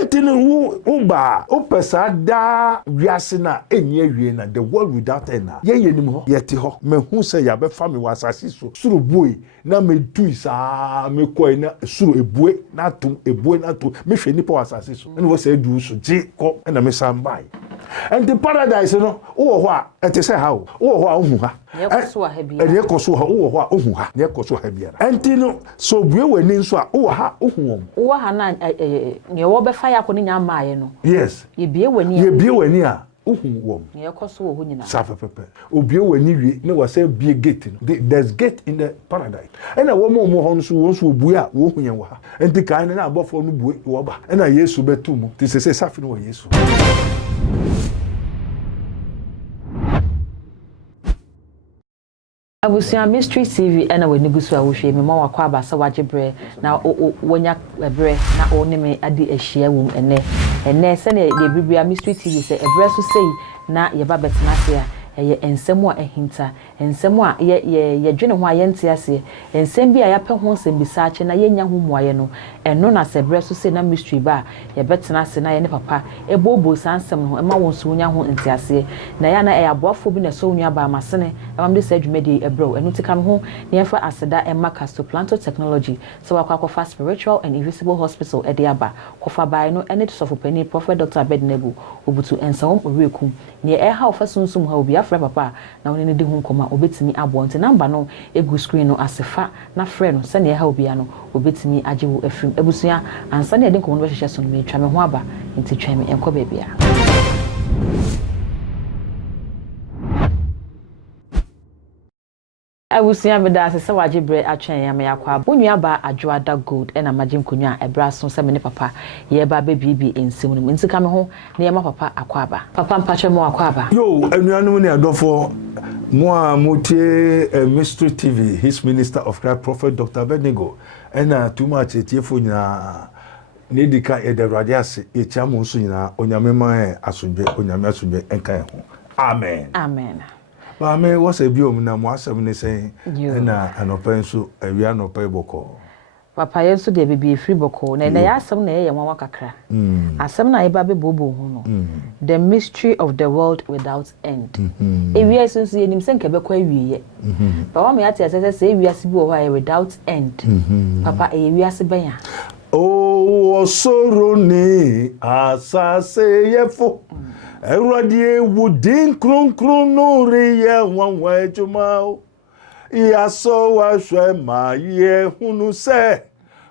Entinu uba upesa da wiasina enye wie na the world without end na ye yenim ho yete ho me hu se ya be fa me wasase so suru boy na me du sa me koi na suru ebue na tum ebue na to me hwe nipa wasase so ene wo se du so je ko na me sambai and the paradise no wo ho a ete se ha wo ho a ohu ha ye koso ha bia ye koso ha wo ho a ohu ha ye koso ha bia entinu so bue wani nso a wo ha ohu wo ha na ye wo be fa ya ko ni nya maaye no yes ye bie wani a ohu wom ye koso wo ho nyina safa pepe obie wani wie ne wasa bie gate no there's gate in the paradise ena wo mo ho no so wo so obue a wo hu yen wo ha enti kan na abofo no bue wo ba ena yesu betu mu ti se safi no wo yesu Abusia Mystery TV ena we nigusu a wo hwe me ma wakwa abasa wagebre na wonya ebre na o ne me ade ahia wum ene se na ye bibia Mystery TV se ebre so sei na ye ba betena se a eye ensemu a ehinta ensemu a ye dwene ho ayente ase ensem bi a yape ho nsem bisa ache na yenya ho muaye no eno na se ebre so sei na Mystery ba ye betena se na ye ne papa ebobo sansem no ema won so wonya ho ntiase na ya na aboafo bi na so wonya ba masene amam de se adwumedi ebro enu tika me ho na yefa aseda ema Castoplanto Technology so wakwa Spiritual and Invisible Hospital ediaba kofa bai no ene to sofopani Prophet Dr. Abednego obutu ensawom orekum ne ha ofasunsun ha obi afra papa na woni ne de hu nkoma obetimi abonte number no egu screen no asefa na frɛ no se ne ha obi ano obetimi ajewu afrim ebusua ansa ne de nkoma no hyehyɛ so no me twa me ho aba nti twa me enko bebia Abusia beda se wagebre atwen ya me yakwa onua ba adwoada gold ena magim konua ebra so se me ne papa ye ba be bibi ensim no ntika me ho na ye ma papa akwaba papa mpache mo akwaba yo anuanu ne adofo mo a motie Mystery TV his minister of Christ Prophet Dr. Abednego ena too much etiefo nyina ne dika e de radiase e chiamo nso nyina onyame man asodwe onyame asodwe enkan ho amen amen Mame was a biom na mo asem ne say na anopen so awia anopen boko papa yenso de bibi free boko na ya asem na ye nwa kakra asem na eba be bobo hu no the mystery of the world without end ewia senso yenim senke be kwa wiye papa me ati asese se ewia si bi wo ha without end papa ewia se benya oh soro ni asase yefo Erwadie wudin kron no riye wanwa ejuma ya so wa hwe ma ye hunu se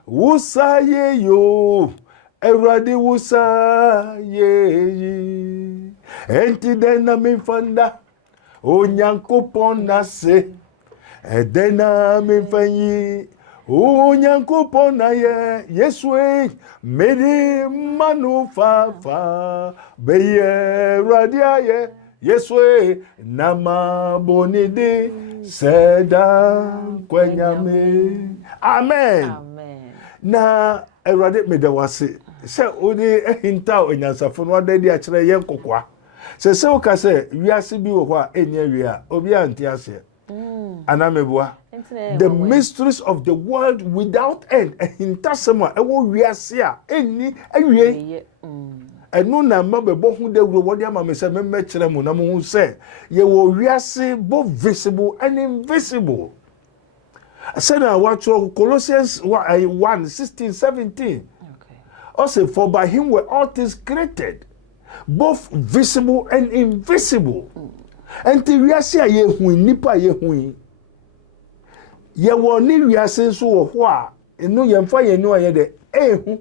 wusa ye yo erwadi wusa ye enti dena mi fanda onyankopon na se edena mi fanyi onyankopon na ye yeswe meri manufafa beye radiaye yeswe nama bonide seda kwenyame amen na erade medawase se odi ehinta onyansafo no adadi a kire yen kokwa se o ka se wiase bi wo ho a enya wi a obi anti ase anamebua the mysteries of the world without end ehintasema ewo wiase a eni awie enu na mabebo hu de wuro wode ama me se me kire mu na mu hu se ye wo wiase both visible and invisible said what Colossians 1:16-17 also for by him were all things created both visible and invisible and the wiase a ye hu nipa ye hu ye woni wiase so wo ho a enu ye mfa ye nu aye de ehu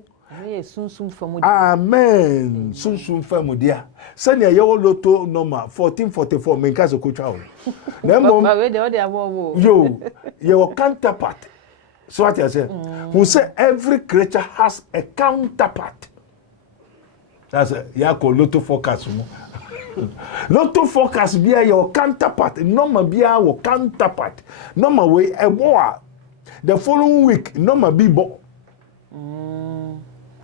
ye sunsun famu amen sunsun famu dia sani ye wo loto number 1444 menka so ko twa ho na mom yo ye wo counterpart so what you say who say every creature has a counterpart that's ya ko loto forecast mo Lotto focus bia your counterpart normal bia your counterpart normal way the following week normal be bo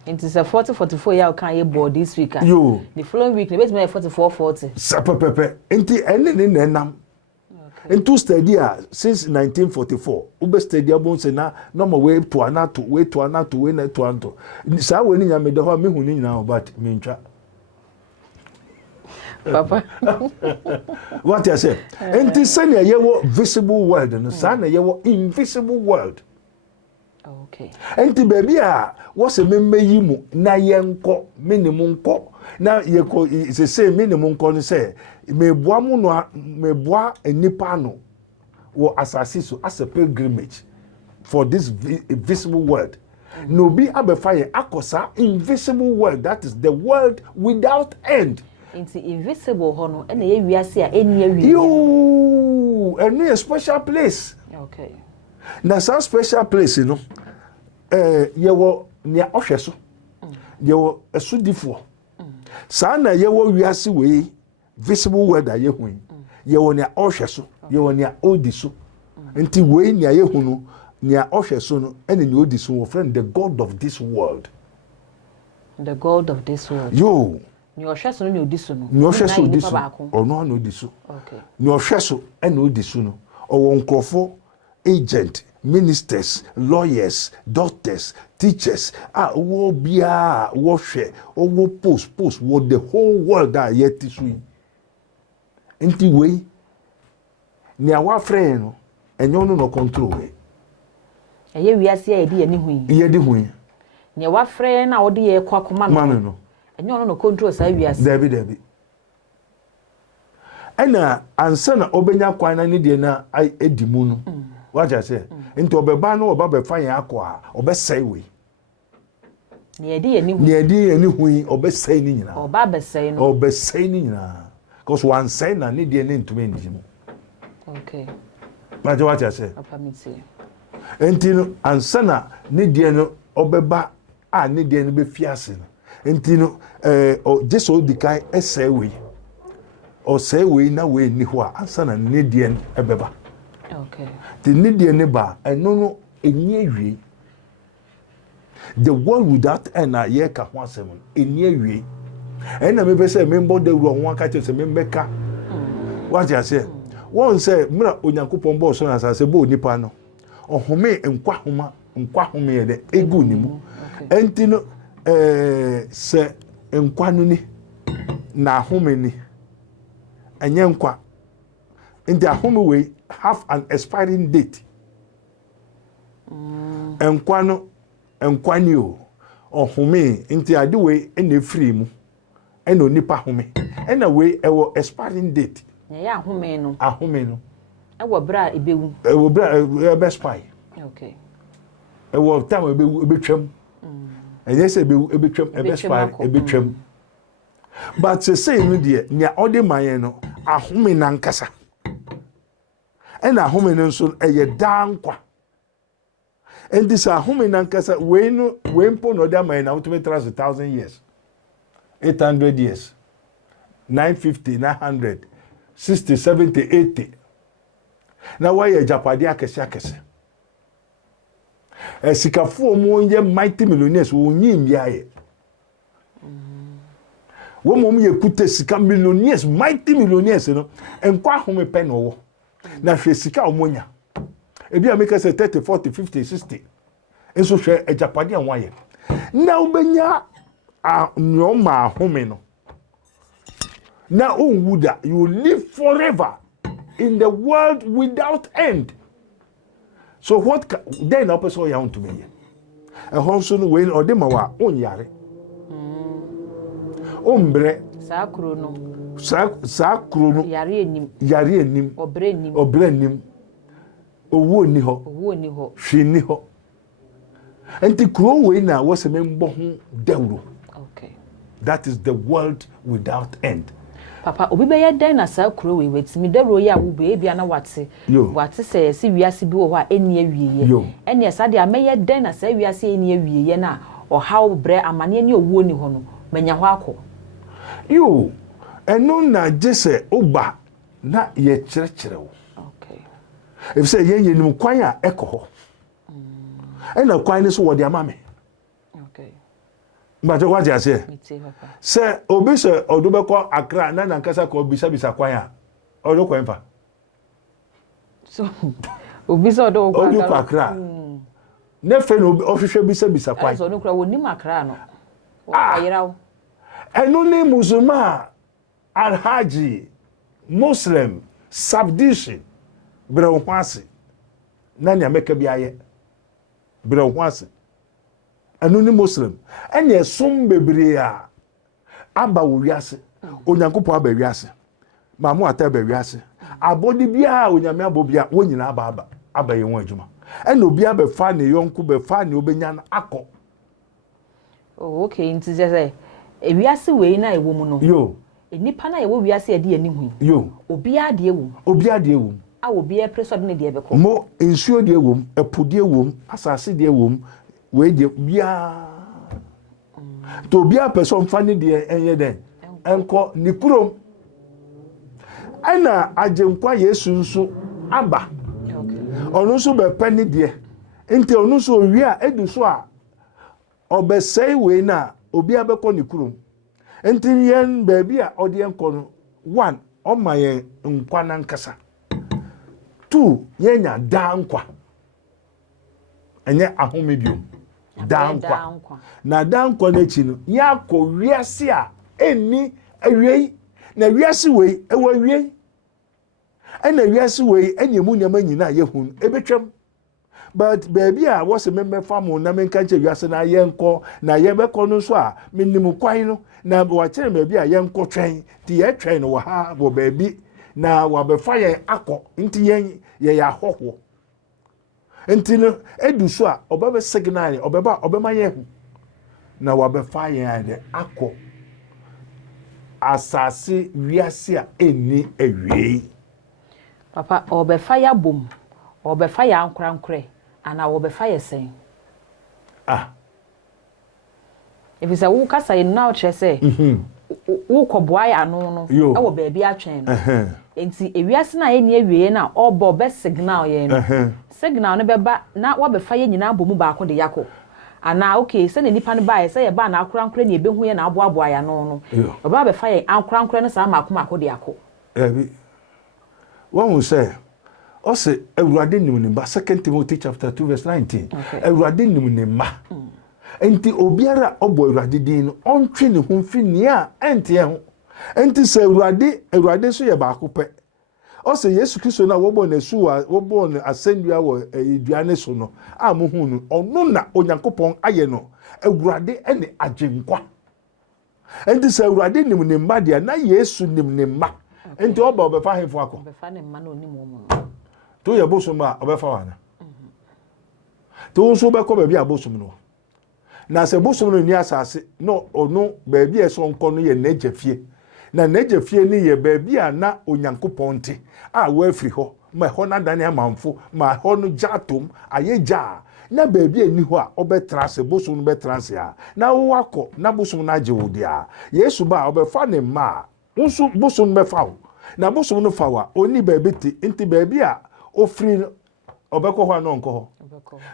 it is a 40-44 year can you board this week yo the following week the best 44-40 sapepepe enti ene ne nenam Into study since 1944. Ube study abon se na no way to anato we na to anto. Sa we ni nyame de ho me hu ni nyina but me ntwa. Papa. What you say? Enti sene yewo visible world no sa na yewo invisible world. Okay. Enti baby a wo se memme yi mu na yenko minimum nko na yeko se say minimum nko no say meboa mu no meboa enipa no wo asase so as a pilgrimage for this visible world. No be abefa ye akosa invisible world, that is the world without end. Into invisible hono and ye wiase a enya wi. Yo, a special place. Okay. Na some special place, you know. Yewo nia ohweso. Yewo esudifo. Sa na yewo wiase we visible world a yehu. Yewo nia ohweso, yewo nia odiso. Nti we nia yehu no nia ohweso no ene nia odiso wo friend the god of this world. The god of this world. Yo. Ni ohweso no ni odiso no. Ni ohweso odiso. Ono na odiso. Okay. Ni ohweso ene odiso no. Owo nkrofo agent, ministers, lawyers, doctors, teachers, wo bia, wo share, wo post, what the whole world that yet is we. Enti we, ni awa friend no, enyo no control we. Eye wiase e di ani hui. Ye di hui. Ni awa friend na odi ye kwa kuma no. Enyo no control sa wiase. Debi. Ena ansa na obenya kwan na ni de na edimu no. What I say? Into obeba no oba be fan akọ a obesai we. Ni edi ani hui obesai ni nyina. Oba besai no. Obesai ni nyina. Because one say na ni de ni ntumi ndimu. Okay. What I say? Papa me say. Enti no ansa na ni de no obeba a ni de no be fiase no. Enti no just odikai esai we. O say we na we ni ho a ansa na ni de no ebeba. Okay. The needy neighbor, and no, in the world without an year can one seven, in ye. And I may say, member the one catches a member. What I say? One say, Mura Unyankupon Bosson as I say, Bo Nipano, or Home and Quahuma, and Quahome, the Egunimu. And Tino, say, and Quanuni, na homini, and Yankwa. In their home way, have an expiring date. Enquano, enquanio, or home, into a way in the free mu, and no nipa home, and away our expiring date. Yeah, homeno. A homeno. I will bra a bewu. I will bra best spy. Okay. I will time a bit trim. And yes, a bit trim, a best spy, a bit trim. But the same dear, near all the mayeno, a home in Ancasa. And a home in so a damn qua. And this a home in Ancasa, when pon or damn and ultimate trust 1,000 years, 800 years, 950, 900, 60, 70, 80. Now, why a Japadia Kasiakes? A Sikafu among mighty millionaires who knew me. One moment you put a Sika millionaires, mighty millionaires, you know, and quite home a pen or now she Sika Omonia. If you make us a 30, 40, 50, 60, and so share a Japadian wire. Now, Benya are no ma homeno. Now, oh, Wuda, you will live forever in the world without end. So, what then up so young to me? A Honson win or demawa on yare. Ombre Sacrono. Sacrono Yari nim or brenim or brenim. Owo ni ho. Owo ni ho. Hwe ni ho. Enti kuro we na wo se membo ho dawro. Okay. That is the world without end. Papa, obi be ye den na sa kuro we wetimi dawro ya wo be bia na wate. Wate se si wiase bi wo ho a eni awieye. Eni esa de ameye den na sa wiase eni awieye na o hawo bre amane ni owo ni ho no. Manya ho akọ. Yo, eno na jese oba na ye kyerɛkyerɛ wo. Okay. If say ye nim kwan a ɛkɔ hɔ. Ena kwan ni so wo de ama me. Okay. But what you say? Papa. Say obi se odobekɔ Accra na nkasa kɔ bisa kwan a. Odo kwan fa. So obi so do kwa obi kwa kra ne fe no ohwehwe bisa kwan so no kra woni makra no ayirawo eno ni musulman alhaji muslim subdition bro kwase na nya meka bi aye bro kwase eno ni muslim ene som bebre a aba wo wiase onyankopon aba wiase mamu ata aba wiase abodi bia onyame abobia wonyina aba ye won adwuma ene obi aba fa ne yonko be fa ne obenya na akọ okay nti say ewiase we na ewo mu no yo enipa na ewo wiase e de ani hu yo obi ade ewo a obi e preso de ne de ebekọ mo ensuo de ewo epode ewo asase de ewo we de bia to bia person fa ne de enye den enko ni kurom ana agenkwa Yesu nso aba onu nso be pani de enti onu nso owi a edu so a obesei we na obi abekọ ni kurom enti yen baabi a ode enko no 1 omaye nkwa na nkasa 2 yenya dankwa enye ahome biom dankwa na dankwa na chi no yakọ wiase a eni awiei na wiase we ewa wiei ena wiase we eni mu nyama nyina yehun ebetwam but baby a was a member famu na menka che wiase na yenko na yebekọ no so a menimu kwan no na wa kire baby a yenko twen ti ye twen no ha bo baby na wa be fa ye akọ nti yen ye ya hoho nti no edu so a oba signal obema ye hu na wa be fa ye ade akọ asase wiase a eni ewie papa obefa ya bom obefa ya ankorankore ana obefa ya sen if say wo kasa in now che say wo koboa ya no no e wo baabi atwen no enti ewiase na eni ewie na obo be signal ye no signal no beba na wo befa ye nyina bomu ba ko de yakọ ana okay se ne nipa no bae se ye ba na akorankore na ebehu ye na aboaboa ya no no oba befa ye ankorankore no sa makoma de yakọ one will say, also, Ewurade nimba, 2 Timothy chapter 2 verse 19. Ewurade nimba. Enti obiara obo Ewurade din no ontwe ne ho fi nia ente ho. Enti se Ewurade so ye ba akopɛ. Also Yesu Kristo na wobo na su wobo na asendua wo eduane so no. Amohu no ono na Onyankopɔn aye no. Ewurade ene agenkwa. Enti se Ewurade nimba dia na Yesu nimba. Enti oba obefa hefo akọ obefa ne mma na onimu mu to ye bosum a obefa wana to nso beko ba bi abosum no na se bosum no ni asase no ono ba bi eso nko no ye najafie na najafie ni ye ba bi a na Onyankopɔn te a wa afiri ho ma ho na dane amanfo ma ho no jatom ayeja na ba bi ani ho a obetra se bosum no betra se a na wo akọ na bosum na age wo dia Yesu ba obefa ne ma unsu bosum befa na bosum no fawa oni baabi ti nti baabi a ofri obekọ ho na onko ho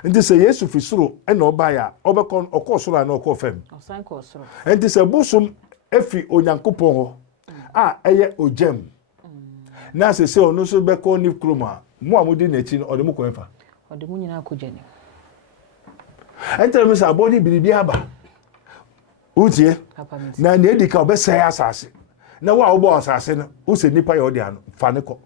nti se Yesu fi soro na oba ya obekọ okọ soro na okọ fam osan ko soro nti se bosum efi Onyankopɔn ho a eye ojem na se onu so bekọ ni kroma mo amudi na chi no ode mu ko enfa ode mu nyina akojani enter me sa body biribi aba utie na na edika obesai asase na wa obo asase no wo se nipa ya odi ano fa ne ko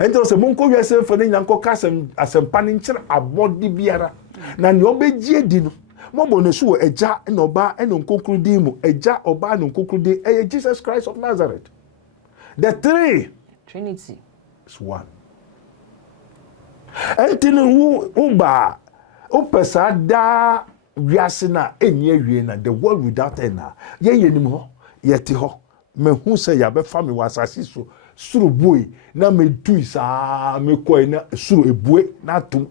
ento se munko wiase fa ne nyanko kasem asempa ne nkyere abodi biara na ne obegie di no mobo ne so eja na oba eno nkonkru di mu eja oba no nkonkru di Jesus Christ of Nazareth the Trinity is one entini wu ba opesa da wiase na enye wie na the world without end na ye yenim ho ye te ho me hu se ya be fa me wasase so suru boy na me tu sa me ko na suru ebue na tum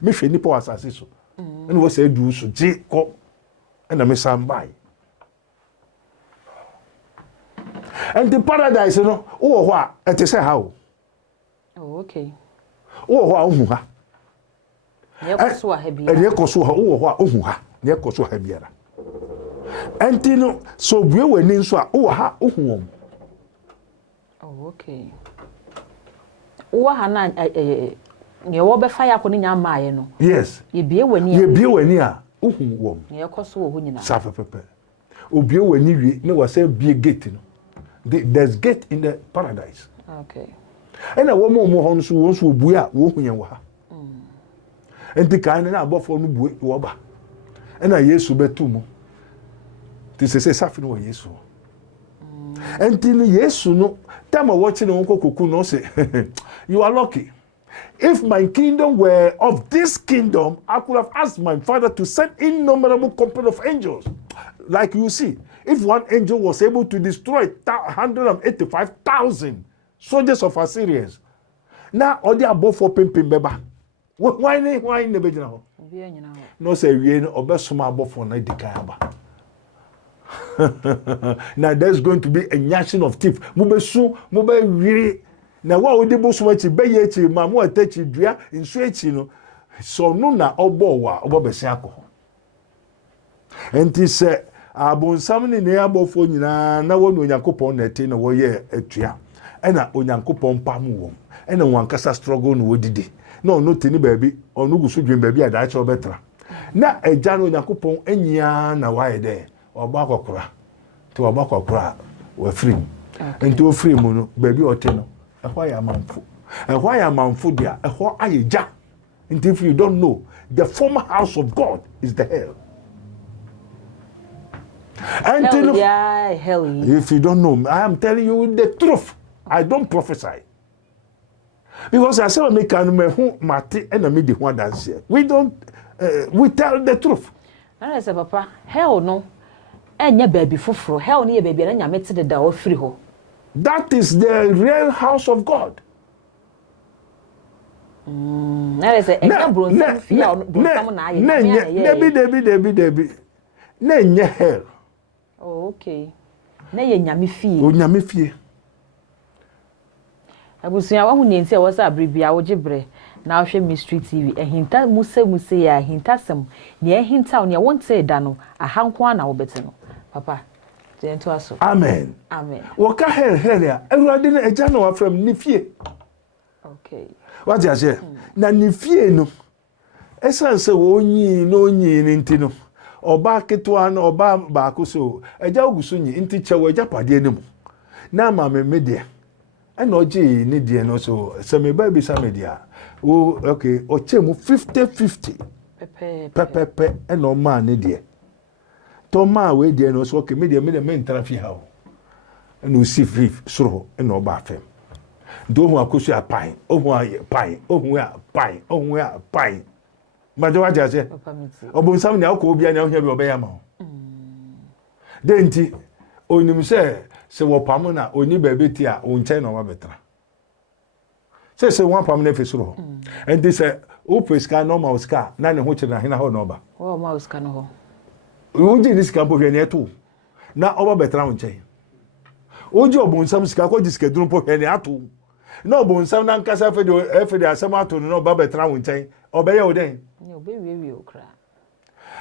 me hwe nipa wasase so ene wo se du so je ko ena me sambai and the paradise no wo ho a ete se ha o okay wo ho a hu ha ye koso ha bia ye koso ha wo ho a hu ha ye koso ha biara antino so bue wani nso a wo ha hu won okay wo ha na ne wo be fa ya ko ne nya maaye no yes ye bie wani a uhu wom ne koso wo nyina safa pepe obie wani wie ne wase bie gate no there's gate in the paradise okay and a woman mo hon so won so obu a wo hunya wa ha enti kan na abofo no bu wo ba and a Yesu betu mu ti se safi no Yesu enti no Yesu no time watching no kokoku no say you are lucky. If my kingdom were of this kingdom, I could have asked my Father to send innumerable company of angels. Like you see, if one angel was able to destroy 185,000 soldiers of Assyrians, now all the above for pimping beba. Why never know? No say we no obesuma above for na dikayaba. Now there's going to be a nation of thieves. Mubesu, mube really. Na wa odi bo so machi be ye chi ma mo atachi dua nsu echi no so no na obo wa obo bese akọ enti se abonsam ni ne abofo nyina na wonu Onyankopon na ete na wo ye atua ena Onyankopon pam wo ena wankasa struggle no wodidi na ono tini baabi ono gusu dwen baabi ada acha obetra na eja no Onyankopon anyia na wa ye de oba akokora to oba akokora wa free enti o free mu no baabi ote no why am dia and if you don't know, the former house of God is the hell. And hell. If you don't know, I am telling you the truth. I don't prophesy. Because I say me can me who mate and me the one dance here. We don't we tell the truth. I say papa, hell no. Enya baby fufuro. Hell ni baby na nyame te da o free ho. That is the real house of God. That is a Debbie. Ne hell. Oh, okay. Na ye nyame fie. O nyame fie. Abusuya wa hu nenti e wo sa abribia wo gibre na ahwe Mystery TV. Ehinta muse ya hinta sem. Ne ehinta ne won te da no ahanko na wo bete no. Papa Amen. Amen. Waka hell ya. Everybody na eja no wa from ni fie. Okay. What you say? Na ni fie no. Esan se wo nyi ni nti no. Oba ketua na oba baako so. Eja oguso nyi nti chewo eja pade anim. Na ma me media. And oji ni die no so. Se me ba bi sa media. Oh okay. Oche mu 50-50. Pepe. And o ma ni die. Toma we dey no so okay me ntara fi ha no si fi soro e no ba fem do hu akosu apan ohun aye pan ohun a pan ma de wa jaje obonsam ne akọ obi anya ohia bi obeya ma de nti onim se wo pam na oni ba beti a o nchen no wa betra se won pam na fi soro and this o peska normal ska na ne ho kire na hena ho no ba wo ma ska no ho Oji ni sika pohwe ne to na oba betra nchen oji obonsam sika ko disika duru pohwe ne ato na obonsam na nkasa fede asem ato no oba betra nchen obe ye oden ne obe wiwi okra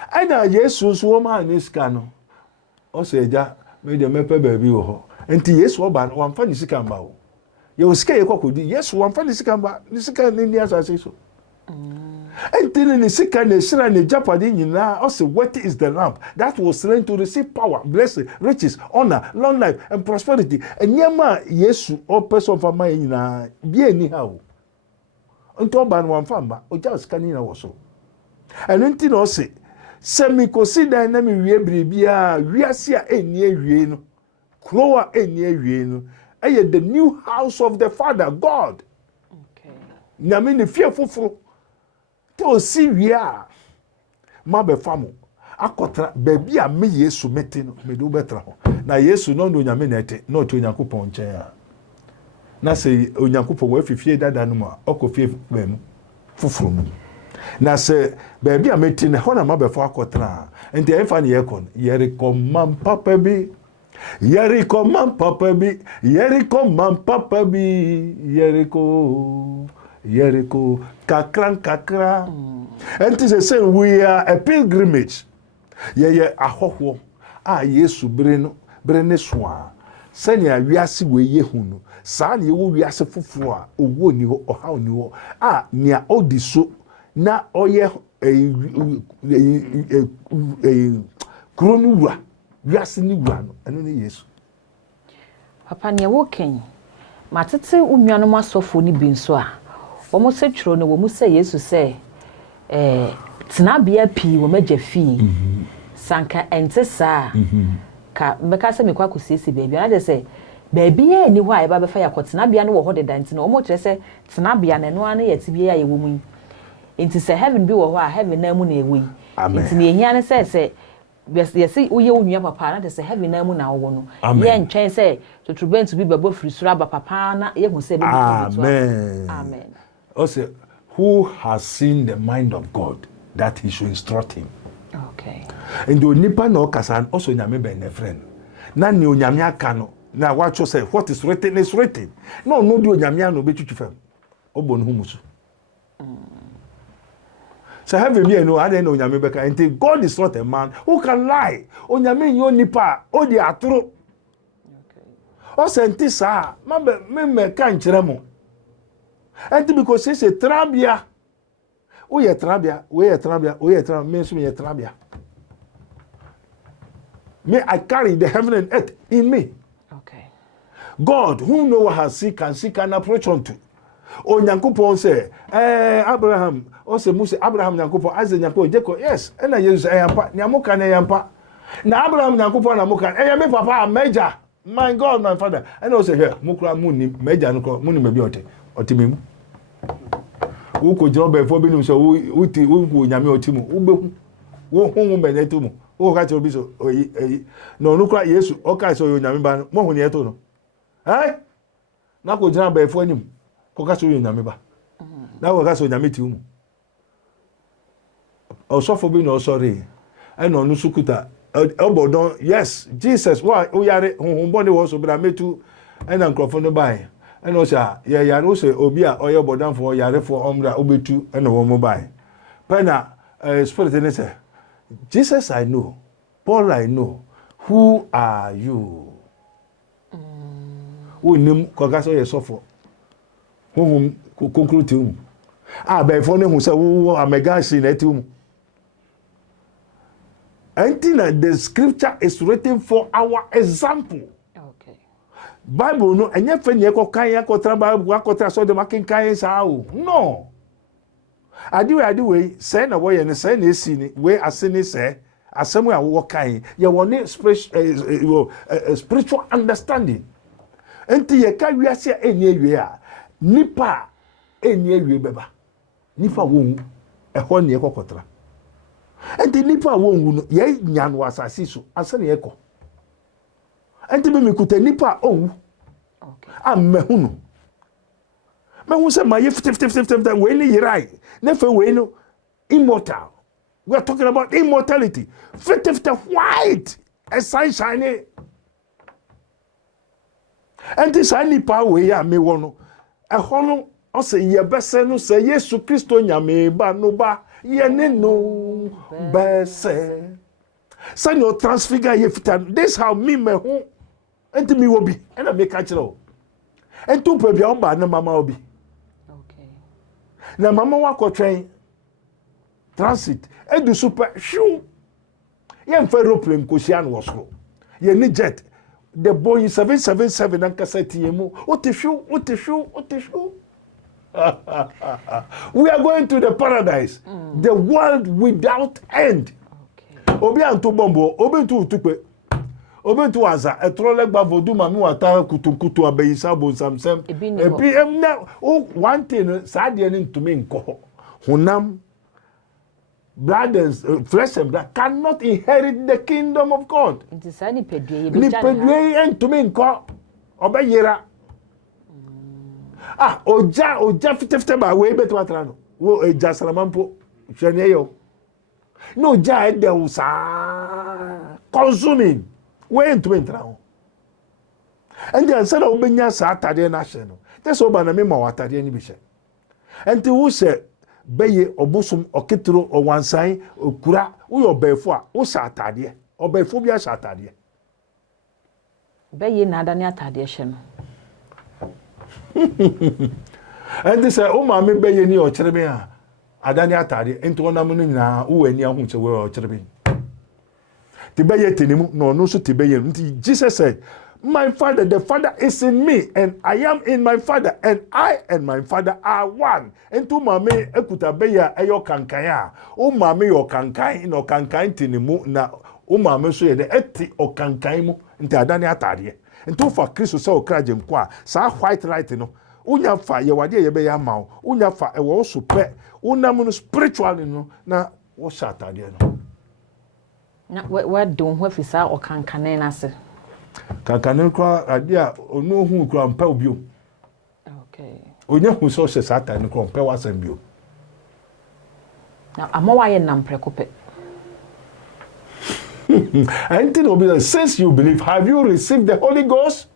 ana Yesu so ma ni sika no o se eja me de mepe baabi wo ho enti Yesu oba no wamfa ni sika mba wo ye sika ye kokodi Yesu wamfa ni sika mba ni sika ni asase so Enti ni sika ne shira ne japade nyina o say what is the lamp that was slain to receive power, blessing, riches, honor, long life and prosperity. Enyama Yesu o person for my nyina bi eni ha o. Nto ba no wamfa mba o ja sika ni na wo so. Eno nti no say semi consider na me wie bribia wiase a eni awie no. Kroa eni awie no. Eye the new house of the Father God. Okay. Na me ne fie foforo to si wia ma be famo akotra baby a me Yesu mete no me do betra ho na Yesu no ndo nyame na ete no to Onyankopon nchen a na se Onyankopon wa fifie dada no ma okofie ba mu foforo mu na se baby a mete ne ho na ma be fo akotra enti enfa ne yekon yeri komam papa bi Yeriko man papa bi Yeriko kakra and it is saying we are a pilgrimage ye ahoho a Yesu brene soa sɛnea wiase wɔ yɛ hu no saa ne yɛwɔ wiase foforɔ a owó ni hɔ ɔhaw ni hɔ a nea ɔdi so na ɔyɛ kuro no wura wiase ni wura no ɛno ne Yesu. Papa ne wo ken matete unnuanom asɔfo ni bi nso a wɔn sɛ tworo no wɔn sɛ Yesu sɛ tenabea pii wɔn agya fie sanka ɛnte saa ka meka sɛ mekɔ akɔsiesie baabi ana de sɛ baabi yɛ ni hɔ a yɛba bɛfa yɛakɔ tenabea no wɔ hɔ deda nti na wɔn kyerɛ sɛ tenabea no ɛno ano yɛ te bia yɛ wɔ mu yi nti sɛ heaven bi wɔ hɔ a heaven na mu na ɛwɔ yi nti na ehia ne sɛ yɛsi woyɛ wo nua papa na de sɛ heaven na mu na wɔwɔ no yɛ ntwɛn sɛ totrobentu bi bɛbɔ firi soro aba papa na yɛ hu sɛ bɛbi amen. Also, who has seen the mind of God that he should instruct him? Okay. And the nipa no kasan also nyame be ne friend. Na ne onyame aka no na wacho say what is written is written. No di onyame no be twitwi fam. Obo no humusu. So have me no ade no onyame be ka enti God is not a man who can lie. Onyame yo nipa o di atoro. Okay. O senti sa ma be me ka nkyere mo. Enti because it's a trabia. We are trabia, me so me trabia. Me, I carry the heaven and earth in me. Okay. God, who know what has seen can approach unto. O Nyankopon say, Abraham, o se Mose, Abraham Nyankopon, Isaac Nyankopon, Jacob, yes, and I use ayampa, nyamuka na yampa. Na Abraham Nyankopon na muka, me papa major, my God, my father. And I say here, mukra muni, major no muni me bi otimimu. Uko jobe fo binu so uti uko nyame otimu ubehu wo hu benetu mu wo ka che obi so oyi no nukra Yesu o ka so nyame ba mo hu ne eto no na ko jina ba fo anim ko ka so nyame ba na ko ka so nyame ti mu o so fo bi no sorry e no nu sukuta obodon yes Jesus wa o yare hu bone wo so bra metu e na nkrofo no bai and also ya no say obi a oye bodan for yare for omra obetu and wo mobile pena spirit in say Jesus I know, Paul I know, who are you? Who nim kogaso ye sofo who conclude be for who say wo amega sin etum until the scripture is written for our example. Bible no enye fe ne ekokan yakotra Bible akotra so de makenkan sa o no adiwe say na wo ye ne say na esi ni we asene say asemu a wo kan ye woni spiritual understanding enti ye ka wiase eni awie a nipa eni awie beba nipa wo eho ne ekokotra enti nipa wo wu no ye nyan wo asase so asene eko enti be me kuta nipa owu amehunu mehu se ma ye 50 we ni yirai na fe we no immortal. We are talking about immortality. 50 white as sunshine. And this nipa we ya me wono eho o se ye bese no se Yesu Kristo nyame ba no ba ye ne no bese say no transfigure ye fitan. This how me hu enti mi wobi and I make kachiro enti pe bia omba na mama obi. Okay. Na mama wa ko twen transit edu super shoo ye mfa aeroplane ko sia no wosoro ye ni jet the Boeing 777 and cassette yemu otishu we are going to the paradise, the world without end. Okay. Obi anto bombo obi ntu tukpe obi ntu aza etrole gba vodu mami wata kutukutu abeyisa bo samsem ebi emna one thing saade ni ntumi nko honam blood and flesh and blood cannot inherit the kingdom of God. Ni pedwe ntumi nko obeyira oja fitefite ba we beto atrano wo eja salamampo hwene yo no ja e de usa consuming we ntumi ntrawo ende ansana obenya sa atade na hye no teso ba na me ma watade ni bi hye enti wo se beye obusum oketro owansan okura wo yo befo a wo sa atade obefo bi a sa atade Be ye na adane atade hye no. And this o ma me be ye ni o kyere me a adane atade enti wonam no nyina wo ani ahu che we o kyere me. Ti be ye tenimu no no so ti be ye nti Jesus said, my Father, the Father is in me, and I am in my Father, and I and my Father are one. And to mame ekuta beya eyo kankaya. O mame yo kankai no kankai tinimu na o mame so ye de eti o kankai mu nti adane atade. Nti for Christ so o kraje nkwa sa white light no. Unya fa ye wade ye beya ma o. Unya fa e wo so pe. Unam no spiritually no na wo sha atade no. Na we don ho afisa o kankane na se. Kankane kwa adia onu hu kwa mpa obio. Okay. Onya hu so se satan kwa mpa wasam bio. Na amawa ye nampreko pe. And then be like, since you believe, have you received the Holy Ghost?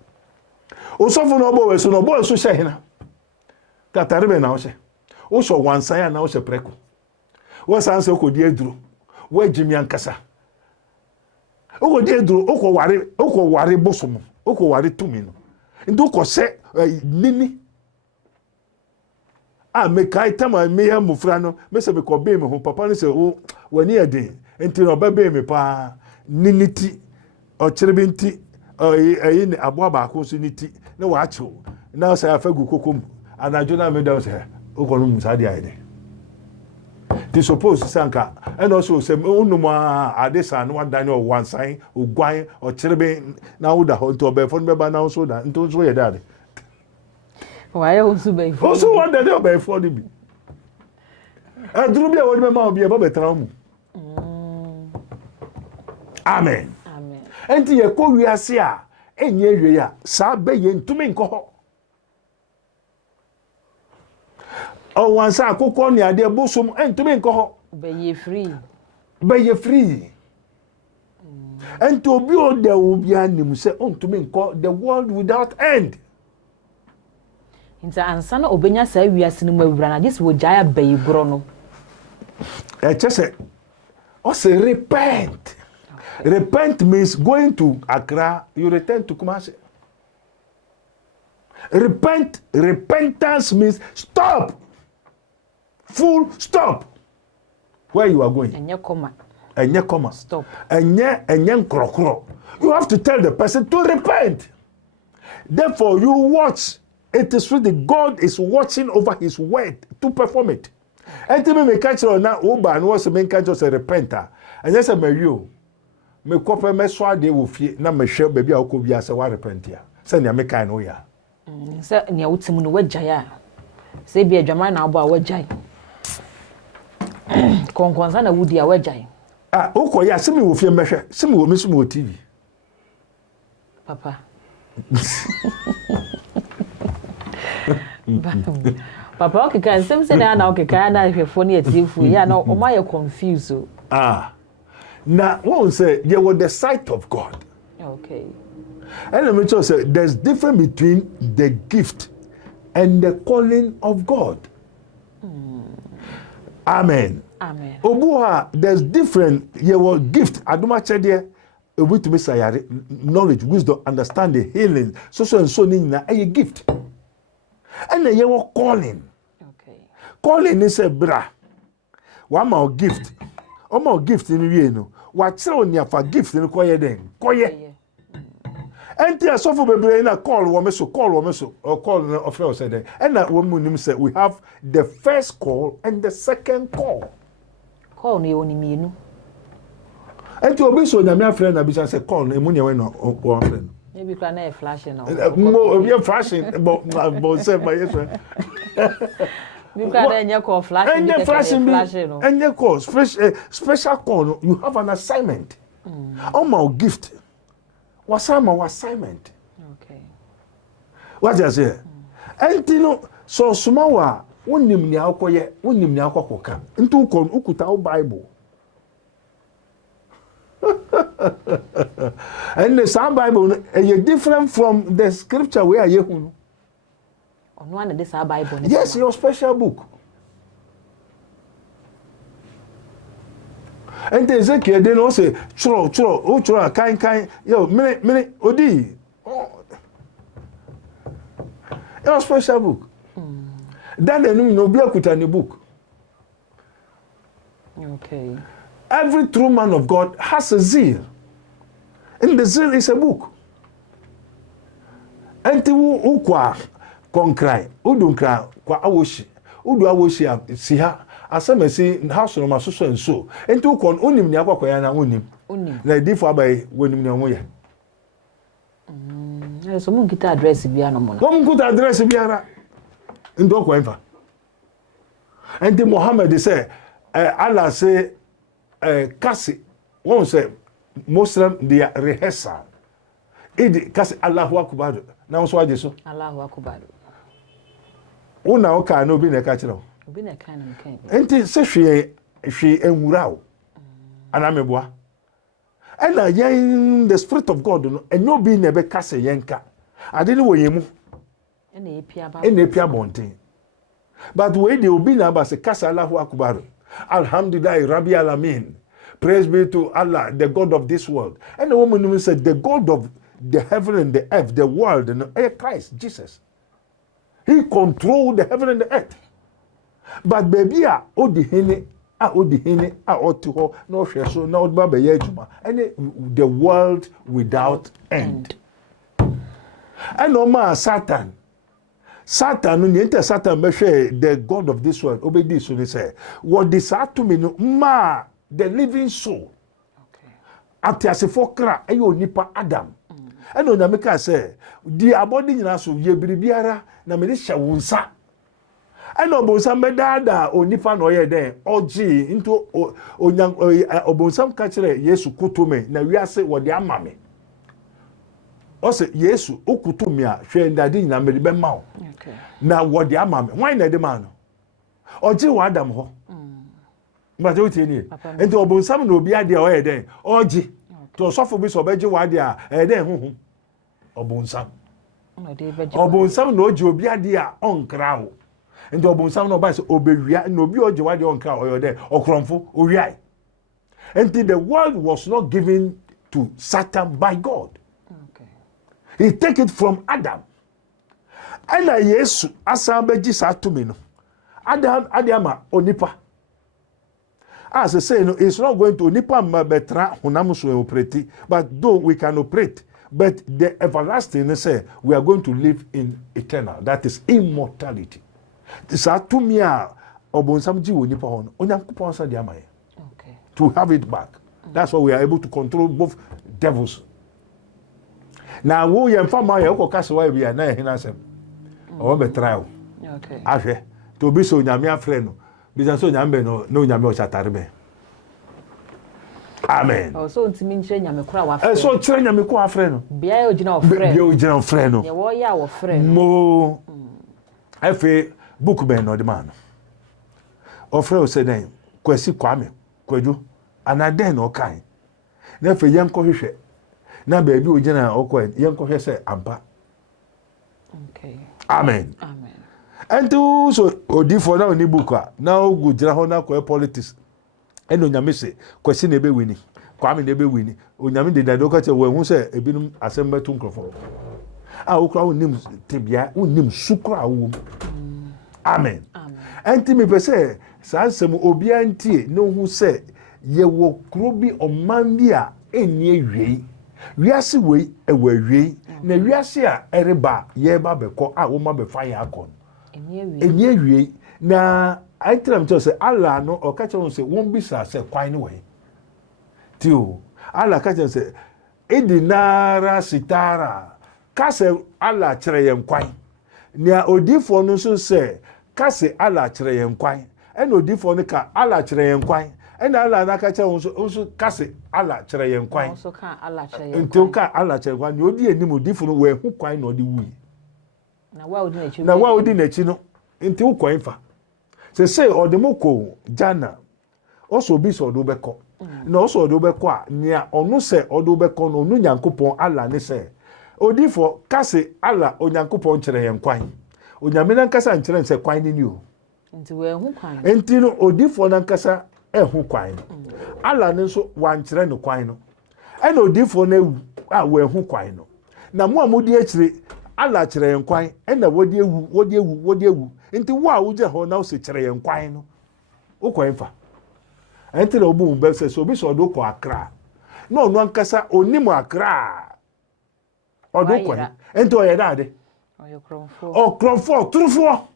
Osofu no bo we so no bo so she hina. Katarebe na o she. O so wansan ya na o she preko. Wo san se ko di eduro. Wo jimi ankasa. Oko di eduro, oko ware bosomo. Oko ware tumi no. Ndu ko se nini. Me kai tama me ya mufra no, me se be ko be me ho papa no se o wani ade. Enti no ba be me pa nini ti o kyerebe nti ayi ne aboa ba ko so niti na wa acho. Na say afagu kokom. Anajo na me da say oko no musa dia ide. They suppose sanka and also say unuma adesa no wadane o wansan ogwan o kyerebe na wo da ho nto be fo no be ba na so da nto so ye dade. Why also be for? Also one day o be for bi. Aduru bi e wo be ma obi e ba betra mu. Amen. Amen. Enti ye ko wiase a enye wie ya sa be ye ntumi nko ho. O wansa akoko ni ade bosom entumi nko ho. Be ye free. Be ye free. Enti obi o de obi anim se ontumi nko the world without end. Inta ansa na obenya sa wiase no mawura na this wo jaya be ye gro no. Say o say repent. Okay. Repent means going to Accra, you return to Kumasi. Repentance means stop. Full stop. Where you are going. Enye koma. Enye koma. Stop. Enye nkrokro. You have to tell the person to repent. Therefore, you watch. It is really God is watching over his word to perform it. And to me catch on now Uba and was a main catch as a repenter. And yes, I may you. Me copper me swa de wo fie na me hwe baby a okobia se wa repent ya. Se ne me kan no ya. Se ne wotimu no wagya se bi adwaman na abo a wagya. Konkonsa na wudi a wagya. Ukoya se me wo fie mehwe, se me wo me so me TV. Papa. Papa okay kan sem se na okay na hwefo ne atifu ya na o ma ye confuse. Now, one say you were the sight of God. Okay. And let me just say there's difference between the gift and the calling of God. Amen. Amen. Obuha, there's different. You were gift. Aduma chede with me say knowledge, wisdom, understanding, healing. So and so nina a gift. And then you were calling. Okay. Calling is a bra. One more gift. One more gift in you know. What on ya for gift in koye den koye enti asofo bebre na call wo so or call of us said and na wo munim say we have the first call and the second call no yoni mienu enti obi so nyame afre na bi say call emu ne we no o friend maybe kwa na flashing now mo we flashing but say my yes you can enye call flashing enye call special call you have an assignment my gift was assignment okay what you say enti no so suma wa wonim ni akoye wonim ni akokoka nti ukuta o Bible and the same Bible is different from the scripture where you hu no one this Bible. Yes, your special book. And Ezekiel then also chro kind yo minute odi It was a special book. Then they know be a book. Okay. Every true man of God has a zeal. And the zeal is a book. Enti wo kwa konkrai, udunkra kwa awoshi. Udu awoshi siha asamesi house no masoso enso. Enti wo kon onim ni akwa ya na onim. Na difo abai wonim ni omo ye. So mun kita address bia no mo na. Mun kita address bia ra. Ndo kwa enfa. Enti Muhammad say Allah say kasi won say Muslim their rehearsal. Idi kasi Allahu akbar. Na won so aje so. Allahu akbar. Una o ka na obi na ka kire o. Obi na ka na mkan. Enti se hwe enwura o. Ana meboa. And yen the spirit of God no enyo bi na be kase yenka. Ade ni wo yemu. Ene epia ba. Ene epia bonten. But we dey obi na ba se kase Allahu akbar. Alhamdulillah Rabbi Alamin. Praise be to Allah, the God of this world. And the woman who said, the God of the heaven and the earth, the world, and Christ, Jesus. He controlled the heaven and the earth. But baby, odi hene, otiho, no sheso, no baba yejuma, and the world without end. And no man Satan. Satan, Satan, the God of this world, obey so they say, what this to me, ma, the living soul. Okay. Atiasifokra, ayo nipa Adam. And on America say, the abodi naso ye biribiara na me sha wonsa. And obonsam medada onipa no ye den oji into obonsam ka kire Yesu kutume na wiase wo de amame. Ose Yesu okutumi a hwe ndade nyina me be ma o. Okay. Na wo de amame. Wan na de ma no. Oji wa Adam ho. Mbaje utie ni. Enti obonsam na obi ade o ye den oji. To sofo bi so beje wa ade a den huhu. Obonsam. Obonsam na oji obi ade a onkra ho. Enti obonsam na oba se obewia na obi oji wa ade onkra o ye den okromfo owiai. Enti the world was not given to Satan by God. He take it from Adam. And Yesu asan beji sa tumi no. Adam onipa. As I say, no, it's not going to onipa betra honam so operate, but though we can operate, but the everlasting say we are going to live in eternal. That is immortality. Sa tumi a obonsam ji onipa ho no. Onyankopon sa di amaye. Okay. To have it back. That's why we are able to control both devils. Na wo ye mfa ma ye ko kase wa bia na ye hina sem o be trial. Okay. Ahwe to bi so nyame afre no bi so nyame no no nyame o chatare be. Amen. Oh, so ntimi nkyere nyame kura wa afre. So kyere nyame ko afre no. Bia ye ogina ofre. Bia ogina ofre no. Ye wo ya wo ofre no. Mo afi book ben no de man. Ofre o se den kwasi kwame kwaju anaden no kan. Na fe yem ko hwehwe. Na baby ogina okwa yenko hwe se ampa. Okay. Amen. Amen. And to so odifo na oni book a na ogu gira ho na kwa politics. Eno nyame se kwasi na ebe wini. Kwame na ebe wini. Onyame de dado ka che we hu se ebinum asemba tu nkrofo. A okra onim tebia onim sukra wo. Amen. Amen. Enti me pese sa nsem obi antie no hu se ye wo kro bi oman bi a enye wiei. Wiase we ewawie na wiase a ereba ye ba beko a wo ma be fa ya akon enye wie na I tell them to say Allah no o ka che say won bisa say kwan ne we tio Allah ka che say edinara sitara ka say Allah kire yen kwan nia odifo no so say ka say Allah kire yen kwan e na odifo no ka Allah kire yen kwan and Allah na ka che also kase Allah kire yen kwan also ka Allah kire yen nti ka Allah kire kwan no di anim odifo no we hu kwan no di wu na wa odi na chi na wa odi na chi no nti wo kwan fa se odemoko jana also bi so do beko na also do beko a nia onu se odo beko no onu Nyankopon Allah ne se odifo kase Allah onyankopon kire yen kwan onyame na nkasa nkire se kwan ni o nti we hu kwan nti no odifo na nkasa ehu kwan no Allah ne so wankire no kwan no e na odifo na a we hu kwan no na mo amodi akire ala kire yenkwan na wodi ewu nti wo a wogye ho na wo se kire yenkwan no wo kwanfa enti na obu mbe se so obi so do ko Accra na onu ankasa onim Accra odo kwan enti o ye dade o kronfo trufo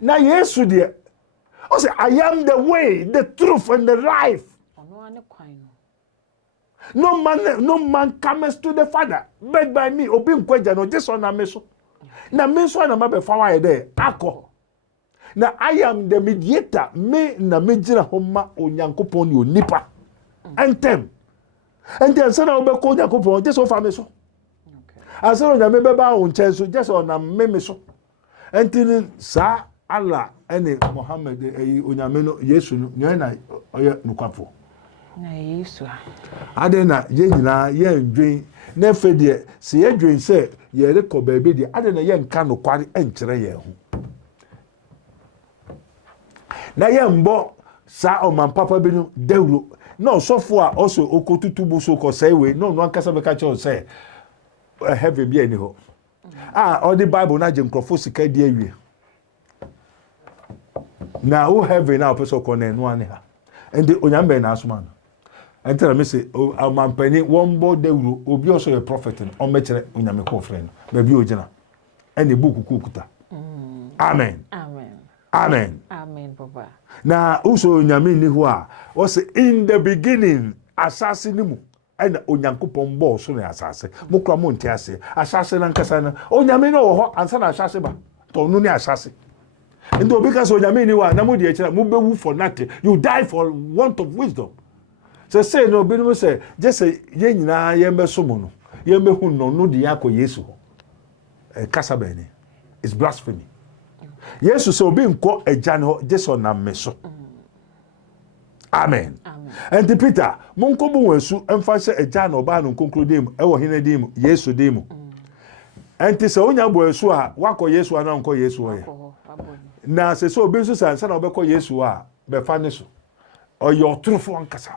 na Yesu de o say I am the way, the truth and the life. No man comes to the Father but by me. Obi nkwaja no just on me so. Na me so na mabe fa wa there. Akọ. Na I am the mediator. Me na me gina homa Onyankopon ni onipa. Entem. And then say na obe ko Onyankopon just ofa me so. Okay. Asoro na me be ba on so just on me so. Enti sa Allah ene Muhammad onyame no Yesu no na oye nukwafo na Yesu ade na ye nyina ye ndwen na fe de se ye dwen se ye rekọ baabi de ade na ye nka no kware enkere ye ho na ye mbo sa oman papa bi no dawro na osofo a oso okotutubu so ko sai we no ankasa be ka che say heaven bi ani ho all the Bible na je nkrofo sika di awie na who heaven now person connect no ane ha and the onyambe na asoma no enter me say amampani one bo dewuro obi also a prophet on mechere onyame ko friend ba bi ogina and the book kukuta amen amen papa na uso onyame ni ho a o say in the beginning asase ni mu and onyankopon bo so na asase mo kra mo nti ase asase na nkasa na onyame no ho ansa na asase ba to no ni asase. And because onyame ni wa na mo de akira mo bewu for nothing, you die for want of wisdom. So say no be no say just say ye nyina ye mbeso mo no ye mehu no de yakọ Yesu ho kasa be ni is blasphemy. Yesu say obi nko agya ne ho just on na meso. Amen. And the Peter mo nko bo wansu emfa se agya na oba no nkonkro dem e wo hene dem Yesu dem. And say onya bo wansu a wakọ Yesu ana nko Yesu ho ye. Na se so obi so sansa na obekọ Yesu a be fa ne so o your truth ankasa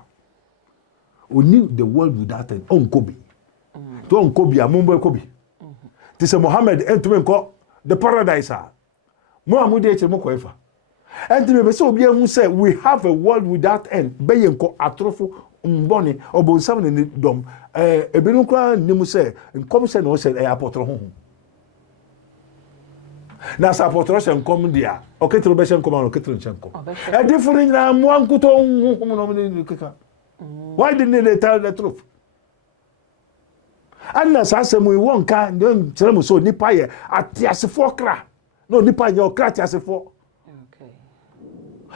oni the world without an onkobi to onkobi amumbo ekobi ti se Muhammad entume nko the paradise a mo amude eche mo koefa entime be so obi ehun say we have a world without end be ye nko atrofo mboni obonsam ne dom ebenu kra nimu say nkom say no say apotro honhom na sapotro se nkom dia oketro be se nkom na oketro nche nkom e different na mo ankuto honhom no me keka. Why didn't they tell the truth? And na sase mu won ka don kire mu so nipa ye atiasefo kra no nipa ye okra atiasefo. Okay.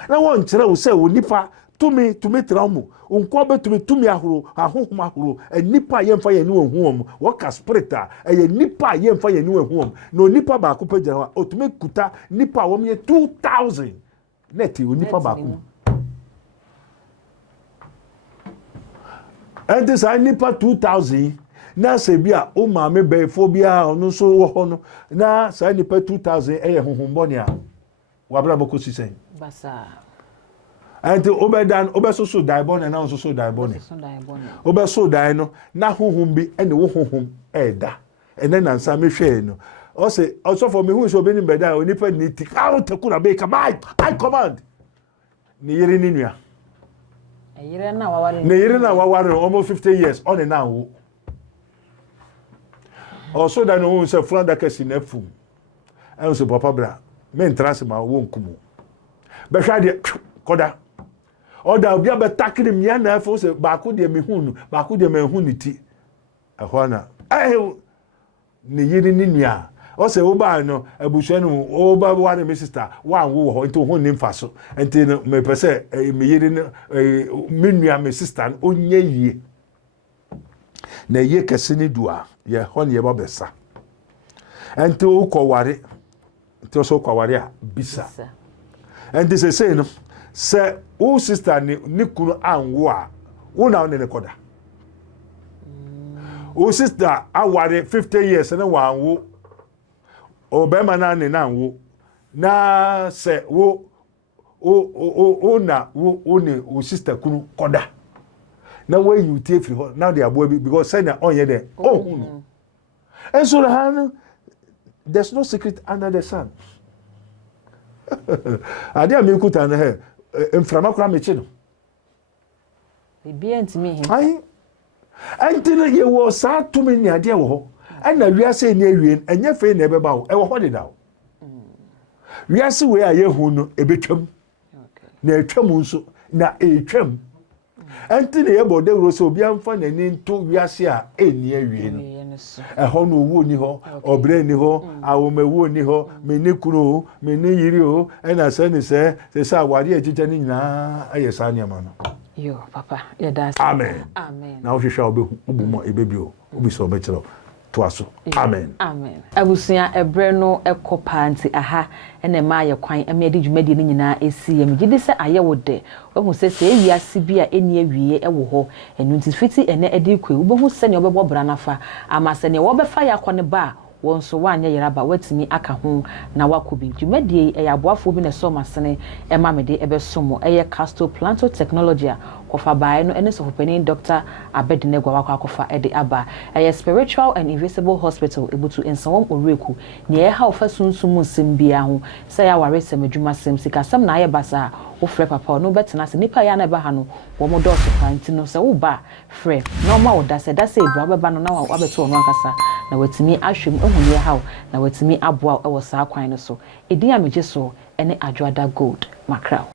Na won kire wo se wo nipa tumi tra mu unko be tumi ahoro ahohom ahoro nipa ye mfa ye ni ohum wo ka spirit a ye nipa ye mfa ye ni ohum no nipa ba ko pagya wa otumi kuta nipa wo me 2000 neti wo nipa ba ko. And this I nipa 2000 na se bia o ma me be phobia onu so wo ho no na sa nipa 2000 e ye honhombo ne a wa bra boko sisen basa and obedan obesoso daibon na so daibon obeso dai no na honhom bi ene wo honhom e da ene na nsa me hwe no o se also for me hu so be ni be da onipa ni ti out tekura be come I command ni yiri ni nua yire na waware ne yire na waware almost 50 years on and now also that no say franda kasi na fum and so papa bra men trans ma wo nkumu be hwa de koda oda obi abatakiri mia na afo say ba ko de mehunu ba ko de mehu ni ti ehọ na ne yire ni nua o say wo ba no abusu no o ba ware me sister wa wo ho nto ho ni mfa so enti no me pese me yire me nua me sister onye yie na ye kese ni dua ye ho ne ye ba besa enti o ko ware enti so ko ware a bisa enti say no se o sister ni kunu anwo a wo na ne koda o sister aware 50 years na wa anwo obema na ne na wo na se wo na wo ne o sister kunu koda na we you take free now they are boy because say na onye there oh And so there's no secret under the sun. I dare me kuta na he mframa kura mechi no. Bibi antimi he. Ai. Antina ye wo sa to me ni ade wo ho. Ana wiase ni awien enye fe na ebeba wo. E wo ho de da wo. Wiase we aye hu no ebetwam. Na etwam nso na etwam. Antina ye bode woro so obi amfa na ni nto wiase a eni awien. Ehọ no owu ni ho obre ni ho awomewu ni ho meni kuro meni yiri o ena se ni se awari ejije ni nyina ayesa ni ama no yo papa ya das amen na ohwehwe obumo ebebio obi so obechero to aso amen abusia ebre no ekopa nti aha ene ma ye kwan eme adi dwumadi ni nyina esi em gidi se aye wode wohu se ewiase bi a eni awie ewo ho enu nti fiti ene adi kwe wobehu se ne obebo bra nafa ama se ne wobefa ya kwone ba wonso wanye yeraba watimi aka ho na wakobi dwumadi e yaboafo bi ne so masene e ma mede ebe somo eye Castle Planto Technology kofa bae no ene so hopeni Dr. Abednego wakofa ede aba eye Spiritual and Invisible Hospital ebutu ensawom oreku ne e ha ofa sunsumu simbia ho se ya ware semadwuma sem sika sam na aye basa wo frɛ papa no betena se nipa ya na ba ha no wo mo dɔso kwanti no se wo ba frɛ no ma wo da se ebra beba no na wa beto no ankasa na watimi ahwem ehunye ha na watimi aboa e wo saa kwan no so edin amegye so ene Adwoada Gold Macra.